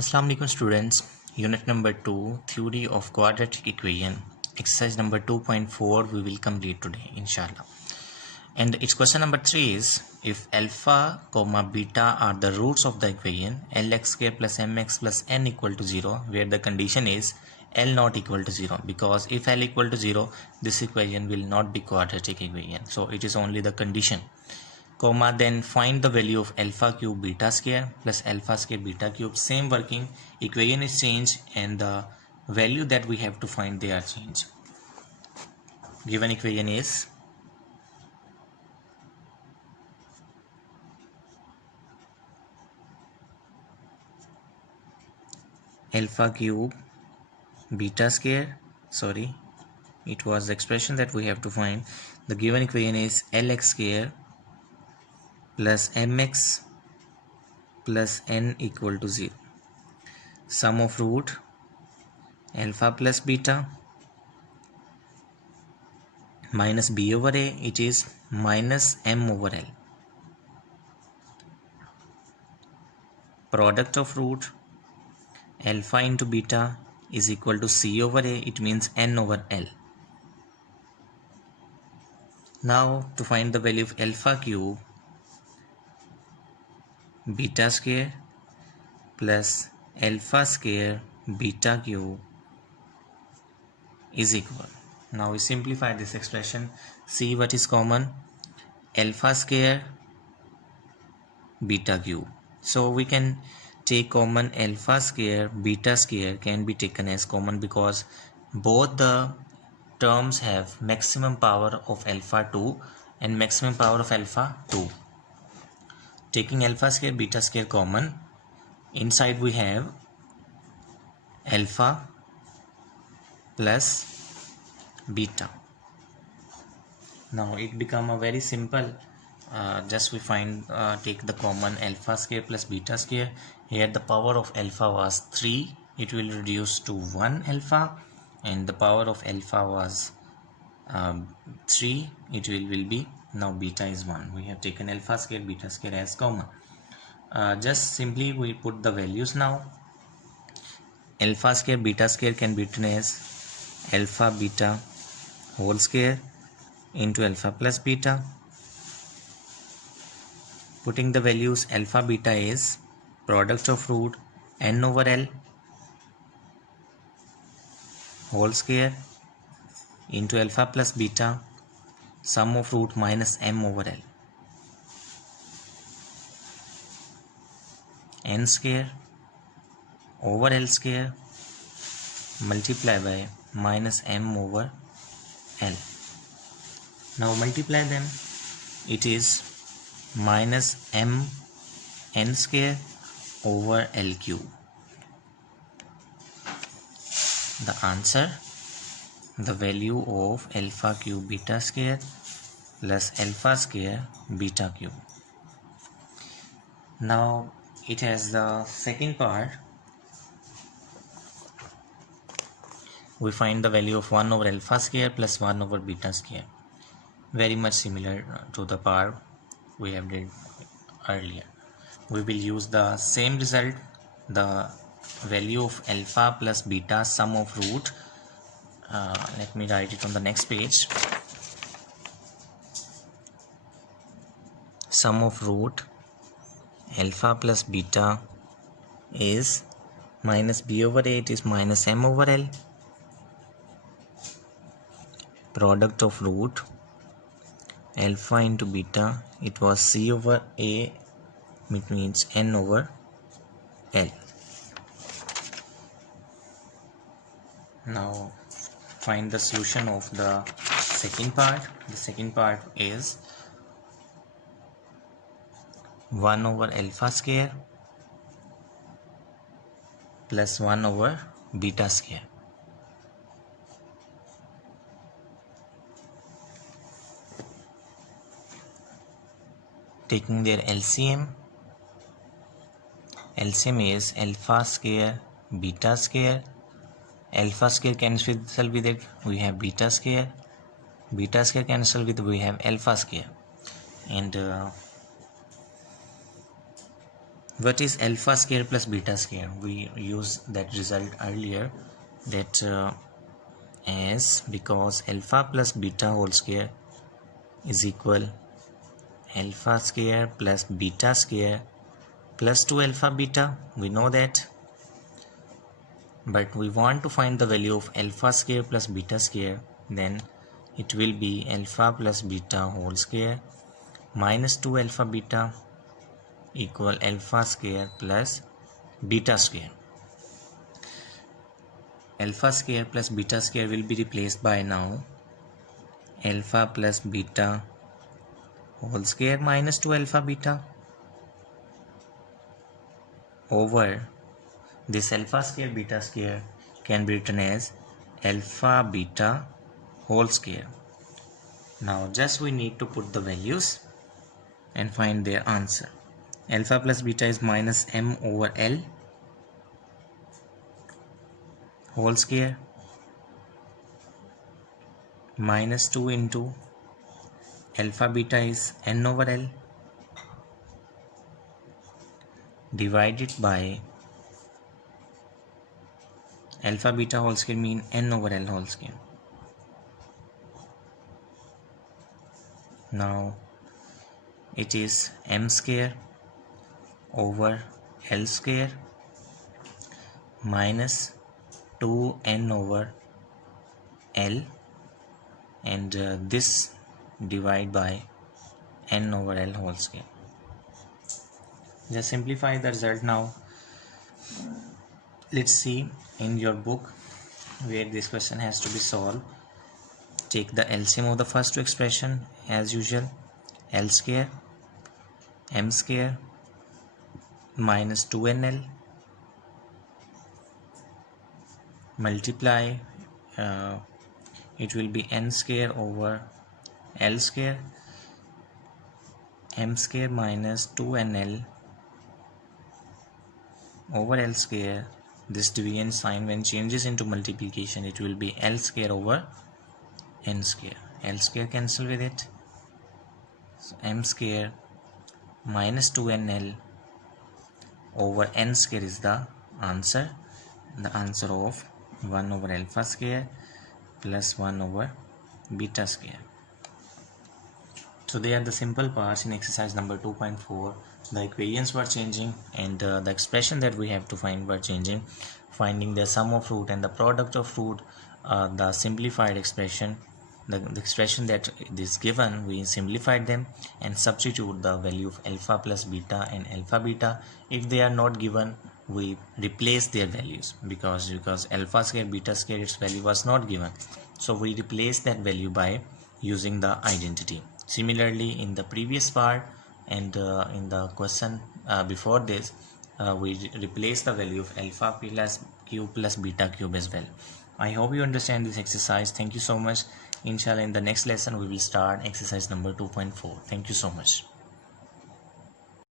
Assalamu alaikum students. Unit number 2, Theory of Quadratic Equation. Exercise number 2.4 we will complete today inshallah. And its question number 3 is, if alpha comma beta are the roots of the equation lx square plus mx plus n equal to 0, where the condition is L not equal to 0, because if L equal to 0 this equation will not be quadratic equation, so it is only the condition, comma, then find the value of alpha cube beta square plus alpha square beta cube. Same working, equation is changed and the value that we have to find, they are changed. Given equation is alpha cube beta square, sorry, it was the expression that we have to find. The given equation is Lx square plus mx plus n equal to 0. Sum of root alpha plus beta minus b over a, it is minus m over L. Product of root alpha into beta is equal to c over a, it means n over L. Now to find the value of alpha cube beta square plus alpha square beta cube is equal. Now we simplify this expression, see what is common, alpha square beta cube. So we can take common alpha square beta square can be taken as common because both the terms have maximum power of alpha 2 and maximum power of alpha 2. Taking alpha square beta square common, inside we have alpha plus beta. Now it become a very simple, just we find take the common alpha square plus beta square. Here the power of alpha was 3, it will reduce to 1 alpha, and the power of alpha was 3, it will be, now beta is 1. We have taken alpha square beta square as common. Just simply we put the values now. Alpha square beta square can be written as alpha beta whole square into alpha plus beta. Putting the values, alpha beta is product of root n over L whole square into alpha plus beta sum of root minus m over L, n square over L square multiply by minus m over L. Now multiply them, it is minus m n square over L cube. The answer, the value of alpha cube beta square plus alpha square beta cube. Now it has the second part. We find the value of 1 over alpha square plus 1 over beta square. Very much similar to the part we have did earlier. We will use the same result, the value of alpha plus beta sum of root. Let me write it on the next page. Sum of root alpha plus beta is minus b over a, it is minus m over L. Product of root alpha into beta, it was c over a, it means n over L. Now find the solution of the second part. The second part is 1 over alpha square plus 1 over beta square. Taking their LCM, LCM is alpha square beta square. Alpha square cancel with it, we have beta square. Beta square cancel with, we have alpha square. And What is alpha square plus beta square? We used that result earlier, that as because alpha plus beta whole square is equal alpha square plus beta square plus 2 alpha beta. We know that, but we want to find the value of alpha square plus beta square. Then it will be alpha plus beta whole square minus 2 alpha beta equal alpha square plus beta square. Alpha square plus beta square will be replaced by now alpha plus beta whole square minus 2 alpha beta over this alpha square beta square can be written as alpha beta whole square. Now just we need to put the values and find their answer. Alpha plus beta is minus m over l whole square minus 2 into alpha beta is n over l divided by alpha beta whole square mean n over l whole square. Now it is m square over l square minus 2n over l, and this divide by n over l whole square. Just simplify the result now. Let's see in your book where this question has to be solved. Take the LCM of the first two expression as usual. L square m square minus 2nl multiply it will be n square over l square m square minus 2nl over l square. This division sign when changes into multiplication, it will be l square over n square. L square cancel with it, so m square minus 2nl over n square is the answer. The answer of 1 over alpha square plus 1 over beta square. So they are the simple parts in exercise number 2.4. The equations were changing and the expression that we have to find were changing. Finding the sum of root and the product of root, the simplified expression, the expression that is given, we simplified them and substitute the value of alpha plus beta and alpha beta. If they are not given, we replace their values because alpha square beta square its value was not given, so we replace that value by using the identity. Similarly, in the previous part and in the question before this, we replace the value of alpha plus cube plus beta cube as well. I hope you understand this exercise. Thank you so much. Inshallah, in the next lesson we will start exercise number 2.4. Thank you so much.